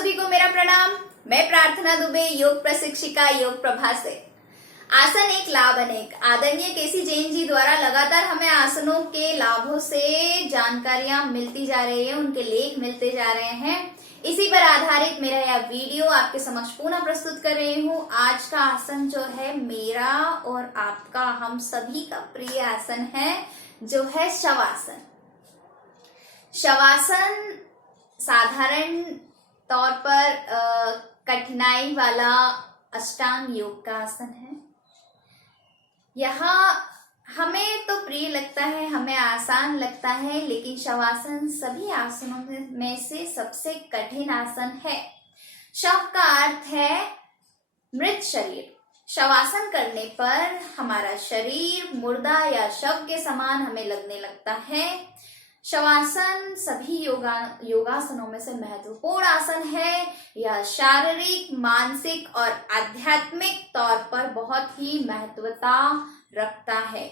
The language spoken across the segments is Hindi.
सभी को मेरा प्रणाम। मैं प्रार्थना दुबे, योग प्रशिक्षिका, योग प्रभा से। आसन एक लाभ अनेक। आदरणीय केसी जैन जी द्वारा लगातार हमें आसनों के लाभों से जानकारियां मिलती जा रही है, उनके लेख मिलते जा रहे हैं। इसी पर आधारित मेरा यह वीडियो आपके समक्ष पुनः प्रस्तुत कर रही हूँ। आज का आसन जो है मेरा और आपका, हम सभी का प्रिय आसन है, जो है शवासन। शवासन साधारण तौर पर कठिनाई वाला अष्टांग योग का आसन है। यहाँ हमें तो प्रिय लगता है, हमें आसान लगता है, लेकिन शवासन सभी आसनों में से सबसे कठिन आसन है। शव का अर्थ है मृत शरीर। शवासन करने पर हमारा शरीर मुर्दा या शव के समान हमें लगने लगता है। शवासन सभी योगासनों में से महत्वपूर्ण आसन है। यह शारीरिक, मानसिक और आध्यात्मिक तौर पर बहुत ही महत्वता रखता है।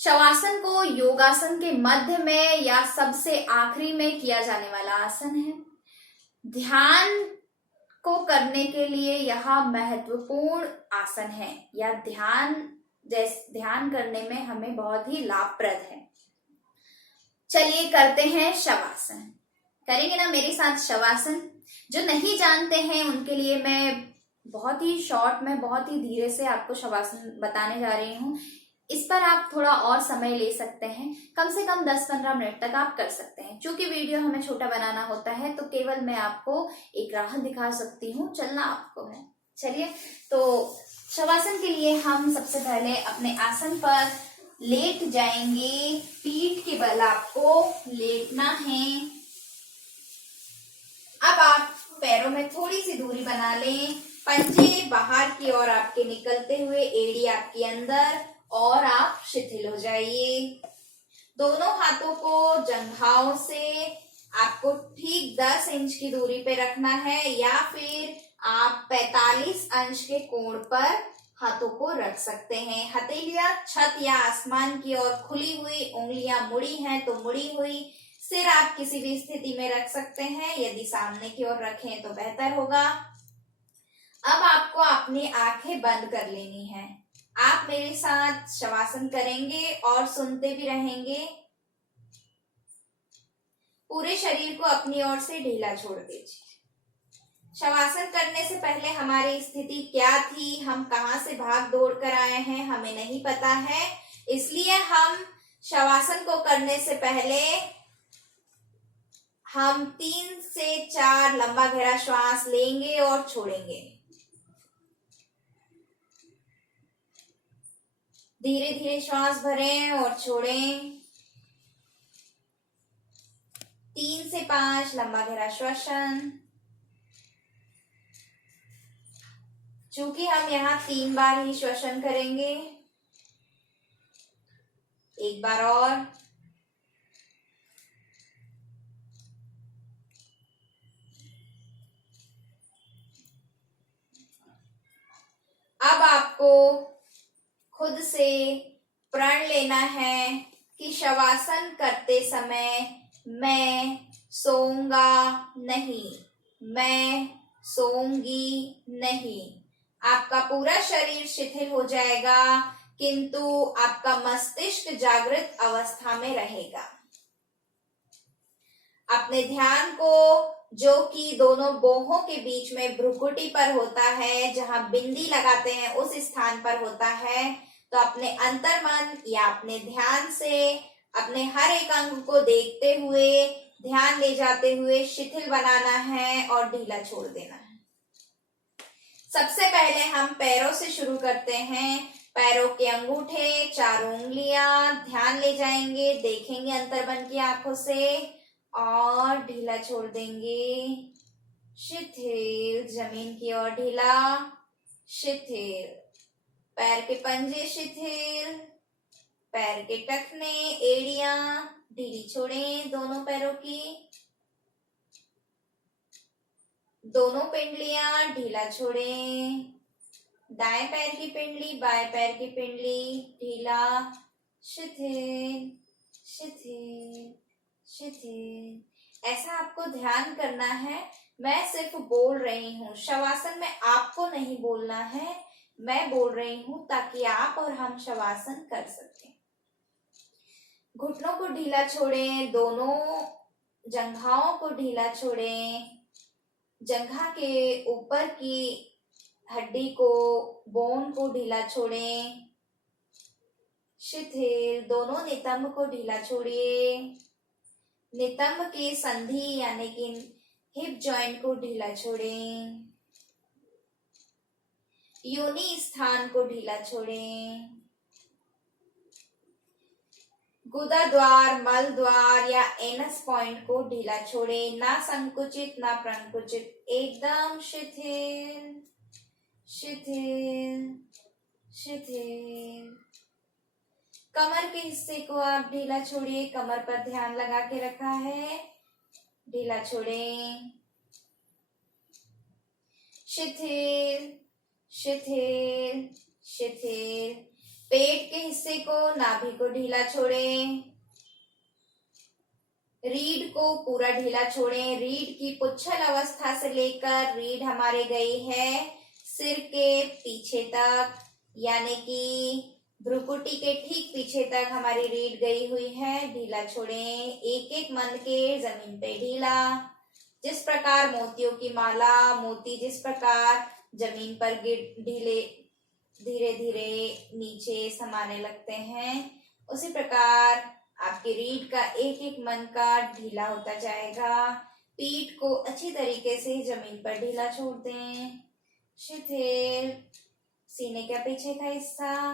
शवासन को योगासन के मध्य में या सबसे आखिरी में किया जाने वाला आसन है। ध्यान को करने के लिए यह महत्वपूर्ण आसन है। यह ध्यान करने में हमें बहुत ही लाभप्रद है। चलिए करते हैं शवासन। करेंगे ना मेरे साथ शवासन? जो नहीं जानते हैं उनके लिए मैं बहुत ही शॉर्ट में, बहुत ही धीरे से आपको शवासन बताने जा रही हूँ। इस पर आप थोड़ा और समय ले सकते हैं, कम से कम 10-15 मिनट तक आप कर सकते हैं। चूंकि वीडियो हमें छोटा बनाना होता है तो केवल मैं आपको एक राह दिखा सकती हूँ, चलना आपको है। चलिए, तो शवासन के लिए हम सबसे पहले अपने आसन पर लेट जाएंगे। पीठ के बल आपको लेटना है। अब आप पैरों में थोड़ी सी दूरी बना लें। पंजे बाहर की ओर आपके निकलते हुए, एड़ी आपके अंदर, और आप शिथिल हो जाइए। दोनों हाथों को जंघाओं से आपको ठीक 10 इंच की दूरी पे रखना है, या फिर आप 45 अंश के कोण पर हाथों को रख सकते हैं। हथेलियां छत या आसमान की ओर खुली हुई, उंगलियां मुड़ी हैं तो मुड़ी हुई। सिर आप किसी भी स्थिति में रख सकते हैं, यदि सामने की ओर रखें तो बेहतर होगा। अब आपको अपनी आंखें बंद कर लेनी है। आप मेरे साथ शवासन करेंगे और सुनते भी रहेंगे। पूरे शरीर को अपनी ओर से ढीला छोड़ दीजिए। शवासन करने से पहले हमारी स्थिति क्या थी, हम कहाँ से भाग दौड़ कर आए हैं, हमें नहीं पता है। इसलिए हम शवासन को करने से पहले हम 3 से 4 लंबा गहरा श्वास लेंगे और छोड़ेंगे। धीरे धीरे श्वास भरें और छोड़ें। 3 से 5 लंबा गहरा श्वसन। चूंकि हम यहाँ 3 बार ही श्वसन करेंगे, एक बार और। अब आपको खुद से प्रण लेना है कि शवासन करते समय मैं सोऊंगा नहीं, मैं सोऊंगी नहीं। आपका पूरा शरीर शिथिल हो जाएगा, किंतु आपका मस्तिष्क जागृत अवस्था में रहेगा। अपने ध्यान को, जो कि दोनों बाहों के बीच में भ्रुकुटी पर होता है, जहां बिंदी लगाते हैं उस स्थान पर होता है, तो अपने अंतर्मन या अपने ध्यान से अपने हर एक अंग को देखते हुए, ध्यान ले जाते हुए शिथिल बनाना है और ढीला छोड़ देना है। सबसे पहले हम पैरों से शुरू करते हैं। पैरों के अंगूठे, 4 उंगलियां ध्यान ले जाएंगे, देखेंगे अंतर्मन की आंखों से और ढीला छोड़ देंगे। शिथिल, जमीन की ओर ढीला, शिथिल। पैर के पंजे शिथिल, पैर के टखने, एड़ियां ढीली छोड़ें दोनों पैरों की। दोनों पिंडलियां ढीला छोड़ें। दाएं पैर की पिंडली, बाएं पैर की पिंडली ढीला, शिथिल शिथिल शिथिल। ऐसा आपको ध्यान करना है। मैं सिर्फ बोल रही हूँ। शवासन में आपको नहीं बोलना है, मैं बोल रही हूँ ताकि आप और हम शवासन कर सकें। घुटनों को ढीला छोड़ें, दोनों जंघाओं को ढीला छोड़ें। जंघा के ऊपर की हड्डी को, बोन को ढीला छोड़ें। शिथिल, दोनों नितंब को ढीला छोड़िए। नितंब की संधि यानी कि हिप जॉइंट को ढीला छोड़ें। योनि स्थान को ढीला छोड़ें। गुदा द्वार, मल द्वार या एनस पॉइंट को ढीला छोड़ें। ना संकुचित ना प्रंकुचित, एकदम शिथिल शिथिल शिथिल। कमर के हिस्से को आप ढीला छोड़िए, कमर पर ध्यान लगा के रखा है, ढीला छोड़ें। शिथिल शिथिल शिथिल। पेट के हिस्से को, नाभि को ढीला छोड़ें। रीढ़ को पूरा ढीला छोड़ें। रीढ़ की पुच्छल अवस्था से लेकर रीढ़ हमारे गई है सिर के पीछे तक, यानी कि भ्रुकुटी के ठीक पीछे तक हमारी रीढ़ गई हुई है, ढीला छोड़ें। एक एक मन के जमीन पे ढीला। जिस प्रकार मोतियों की माला, मोती जिस प्रकार जमीन पर गिर ढीले धीरे धीरे नीचे समाने लगते हैं, उसी प्रकार आपकी रीढ़ का एक एक मन का ढीला होता जाएगा। पीठ को अच्छी तरीके से जमीन पर ढीला छोड़ दें। शिथिल। सीने के पीछे का हिस्सा,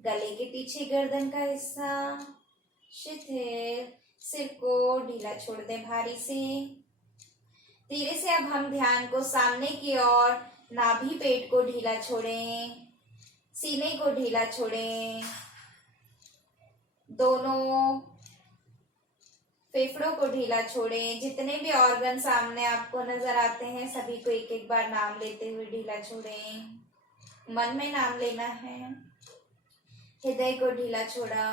गले के पीछे गर्दन का हिस्सा, शिथिल। सिर को ढीला छोड़ दें भारी से। धीरे से अब हम ध्यान को सामने की ओर, नाभि पेट को ढीला छोड़ें, सीने को ढीला छोड़ें, दोनों फेफड़ों को ढीला छोड़ें। जितने भी ऑर्गन सामने आपको नजर आते हैं सभी को एक एक बार नाम लेते हुए ढीला छोड़ें। मन में नाम लेना है। हृदय को ढीला छोड़ा।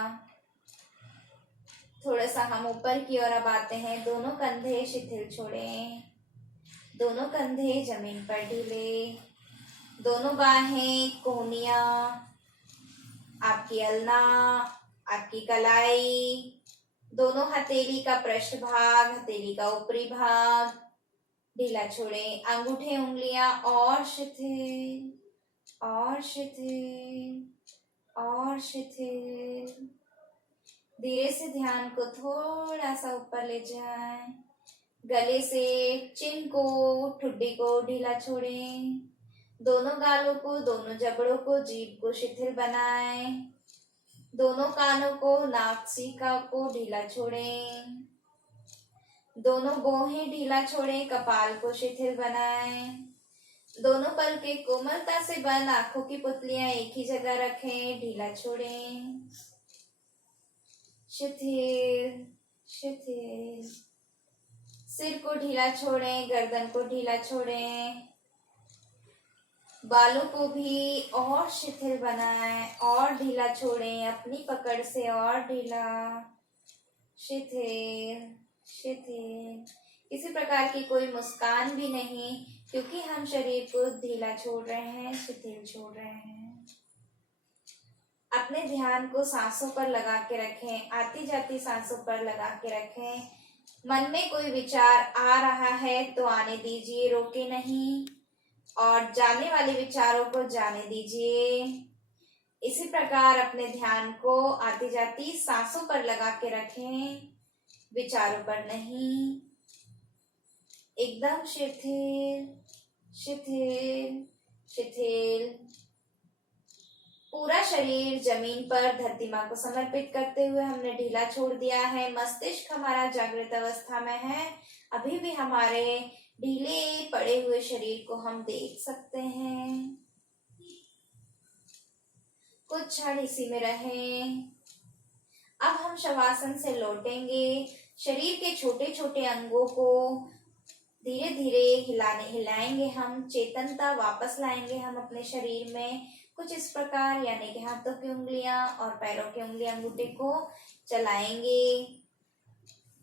थोड़ा सा हम ऊपर की ओर अब आते हैं। दोनों कंधे शिथिल छोड़ें, दोनों कंधे जमीन पर ढीले। दोनों बाहें, कोहनियां, आपकी अल्ना, आपकी कलाई, दोनों हथेली का पृष्ठ भाग, हथेली का ऊपरी भाग ढीला छोड़ें। अंगूठे, उंगलियां और शिथिल और शिथिल और शिथिल। धीरे से ध्यान को थोड़ा सा ऊपर ले जाएं। गले से चिन को, ठुड्डी को ढीला छोड़ें। दोनों गालों को, दोनों जबड़ों को, जीभ को शिथिल बनाएं। दोनों कानों को, नासिका को ढीला छोड़ें। दोनों भौहें ढीला छोड़ें। कपाल को शिथिल बनाएं। दोनों पल के कोमलता से बंद आंखों की पुतलियां एक ही जगह रखें, ढीला छोड़ें। शिथिल शिथिल। सिर को ढीला छोड़ें, गर्दन को ढीला छोड़ें। बालों को भी और शिथिल बनाएं और ढीला छोड़ें, अपनी पकड़ से और ढीला। शिथिल शिथिल। किसी प्रकार की कोई मुस्कान भी नहीं, क्योंकि हम शरीर को ढीला छोड़ रहे हैं, शिथिल छोड़ रहे हैं। अपने ध्यान को सांसों पर लगा के रखें, आती जाती सांसों पर लगा के रखें। मन में कोई विचार आ रहा है तो आने दीजिए, रोके नहीं, और जाने वाले विचारों को जाने दीजिए। इसी प्रकार अपने ध्यान को आती जाती सांसों पर लगा के रखें, विचारों पर नहीं। एकदम शिथिल शिथिल शिथिल। पूरा शरीर जमीन पर धरती माँ को समर्पित करते हुए हमने ढीला छोड़ दिया है। मस्तिष्क हमारा जागृत अवस्था में है। अभी भी हमारे ढीले पड़े हुए शरीर को हम देख सकते हैं। कुछ क्षण इसी में रहें। अब हम शवासन से लौटेंगे। शरीर के छोटे छोटे अंगों को धीरे धीरे हिलाएंगे हम, चेतनता वापस लाएंगे हम अपने शरीर में। कुछ इस प्रकार, यानी कि हाथों की उंगलियां और पैरों की उंगलियां अंगूठे को चलाएंगे।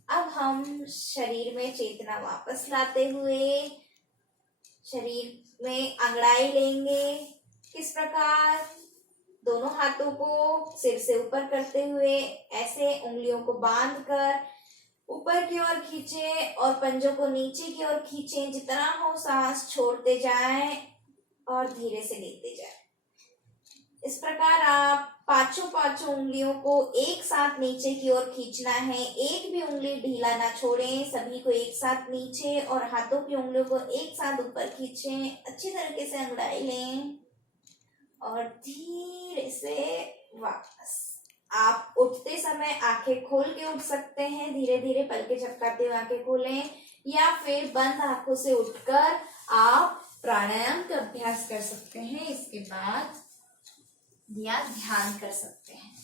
अब हम शरीर में चेतना वापस लाते हुए शरीर में अंगड़ाई लेंगे। किस प्रकार? दोनों हाथों को सिर से ऊपर करते हुए ऐसे उंगलियों को बांधकर ऊपर की ओर खींचें और पंजों को नीचे की ओर खींचें। जितना हो सांस छोड़ते जाएं और धीरे से लेते जाएं। इस प्रकार आप पांचों उंगलियों को एक साथ नीचे की ओर खींचना है। एक भी उंगली ढीला ना छोड़ें। सभी को एक साथ नीचे और हाथों की उंगलियों को एक साथ ऊपर खींचें। अच्छी तरीके से अंगड़ाई लें और धीरे से वापस। आप उठते समय आंखें खोल के उठ सकते हैं। धीरे धीरे पलकें झपकाते हुए आंखें खोलें या फिर बंद आंखों से उठकर आप प्राणायाम का अभ्यास कर सकते हैं। इसके बाद या ध्यान कर सकते हैं।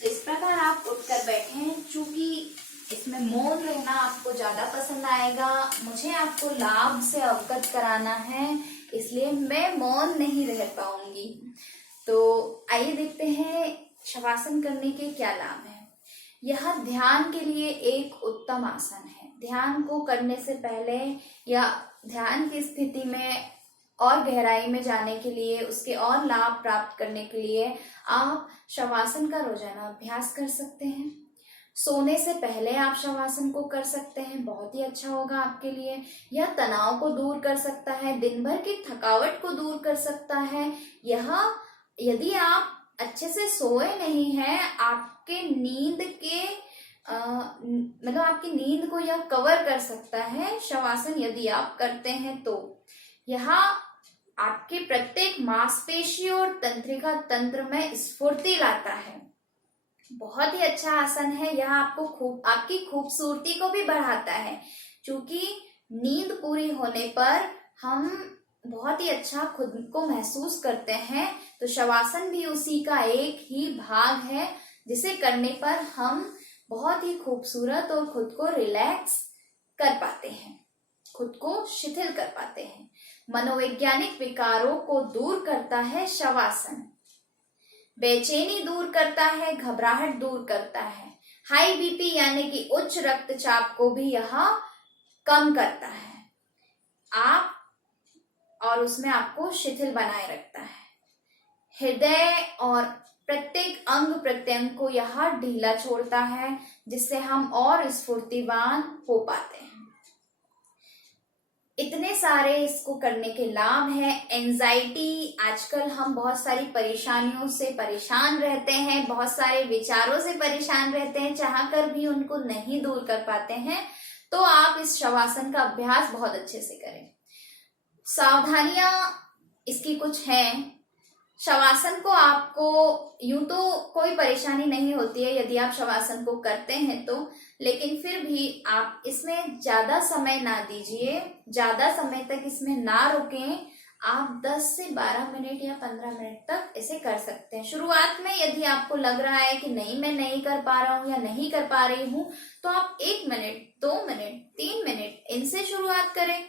तो इस प्रकार आप उठकर बैठें। चूंकि इसमें मौन रहना आपको ज्यादा पसंद आएगा, मुझे आपको लाभ से अवगत कराना है, इसलिए मैं मौन नहीं रह पाऊंगी। तो आइए देखते हैं शवासन करने के क्या लाभ हैं। यह ध्यान के लिए एक उत्तम आसन है। ध्यान को करने से पहले या ध्यान की स्थिति में और गहराई में जाने के लिए, उसके और लाभ प्राप्त करने के लिए आप शवासन का रोजाना अभ्यास कर सकते हैं। सोने से पहले आप शवासन को कर सकते हैं, बहुत ही अच्छा होगा आपके लिए। यह तनाव को दूर कर सकता है, दिन भर की थकावट को दूर कर सकता है। यह यदि आप अच्छे से सोए नहीं हैं, आपके नींद के मतलब आपकी नींद को यह कवर कर सकता है शवासन यदि आप करते हैं तो। यह आपके प्रत्येक मांसपेशी और तंत्रिका तंत्र में स्फूर्ति लाता है। बहुत ही अच्छा आसन है। यह आपको आपकी खूबसूरती को भी बढ़ाता है। क्योंकि नींद पूरी होने पर हम बहुत ही अच्छा खुद को महसूस करते हैं। तो शवासन भी उसी का एक ही भाग है, जिसे करने पर हम बहुत ही खूबसूरत और खुद को रिलैक्स कर पाते हैं, खुद को शिथिल कर पाते हैं। मनोवैज्ञानिक विकारों को दूर करता है शवासन। बेचैनी दूर करता है, घबराहट दूर करता है। हाई बीपी यानी कि उच्च रक्तचाप को भी यह कम करता है आप और उसमें आपको शिथिल बनाए रखता है। हृदय और प्रत्येक अंग प्रत्यंग को यह ढीला छोड़ता है, जिससे हम और स्फूर्तिवान हो पाते हैं। इतने सारे इसको करने के लाभ हैं। एंजाइटी, आजकल हम बहुत सारी परेशानियों से परेशान रहते हैं, बहुत सारे विचारों से परेशान रहते हैं, चाहकर भी उनको नहीं दूर कर पाते हैं। तो आप इस शवासन का अभ्यास बहुत अच्छे से करें। सावधानियां इसकी कुछ हैं। शवासन को आपको यूं तो कोई परेशानी नहीं होती है यदि आप शवासन को करते हैं तो, लेकिन फिर भी आप इसमें ज्यादा समय ना दीजिए, ज्यादा समय तक इसमें ना रुकें। आप 10 से 12 मिनट या 15 मिनट तक इसे कर सकते हैं। शुरुआत में यदि आपको लग रहा है कि नहीं मैं नहीं कर पा रहा हूँ या नहीं कर पा रही हूँ, तो आप 1 मिनट, 2 मिनट, 3 मिनट इनसे शुरुआत करें।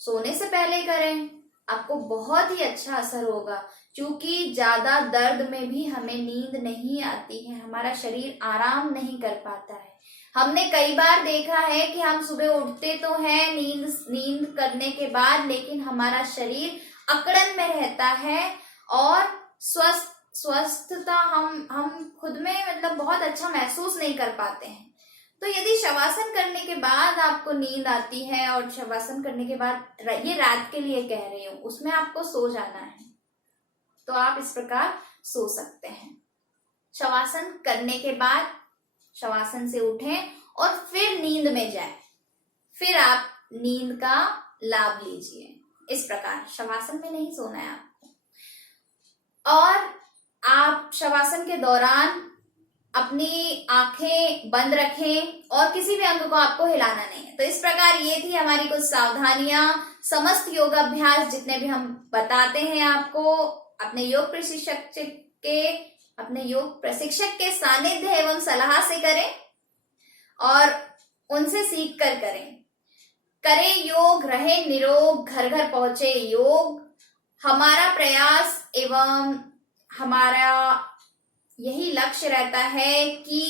सोने से पहले करें, आपको बहुत ही अच्छा असर होगा। क्योंकि ज्यादा दर्द में भी हमें नींद नहीं आती है, हमारा शरीर आराम नहीं कर पाता है। हमने कई बार देखा है कि हम सुबह उठते तो हैं नींद करने के बाद, लेकिन हमारा शरीर अकड़न में रहता है और स्वस्थता हम खुद में मतलब बहुत अच्छा महसूस नहीं कर पाते हैं। तो यदि शवासन करने के बाद आपको नींद आती है, और शवासन करने के बाद, ये रात के लिए कह रही हूँ, उसमें आपको सो जाना है, तो आप इस प्रकार सो सकते हैं। शवासन करने के बाद शवासन से उठें और फिर नींद में जाएं, फिर आप नींद का लाभ लीजिए। इस प्रकार शवासन में नहीं सोना है आपको। और आप शवासन के दौरान अपनी आंखें बंद रखें और किसी भी अंग को आपको हिलाना नहीं है। तो इस प्रकार ये थी हमारी कुछ सावधानियां। समस्त योगाभ्यास जितने भी हम बताते हैं आपको अपने योग प्रशिक्षक के सानिध्य एवं सलाह से करें और उनसे सीख कर करें योग, रहे निरोग, घर घर पहुंचे योग। हमारा प्रयास एवं हमारा यही लक्ष्य रहता है कि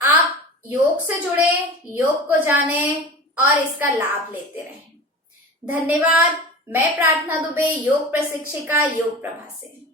आप योग से जुड़े, योग को जाने और इसका लाभ लेते रहें। धन्यवाद। मैं प्रार्थना दुबे, योग प्रशिक्षिका, योग प्रभा से।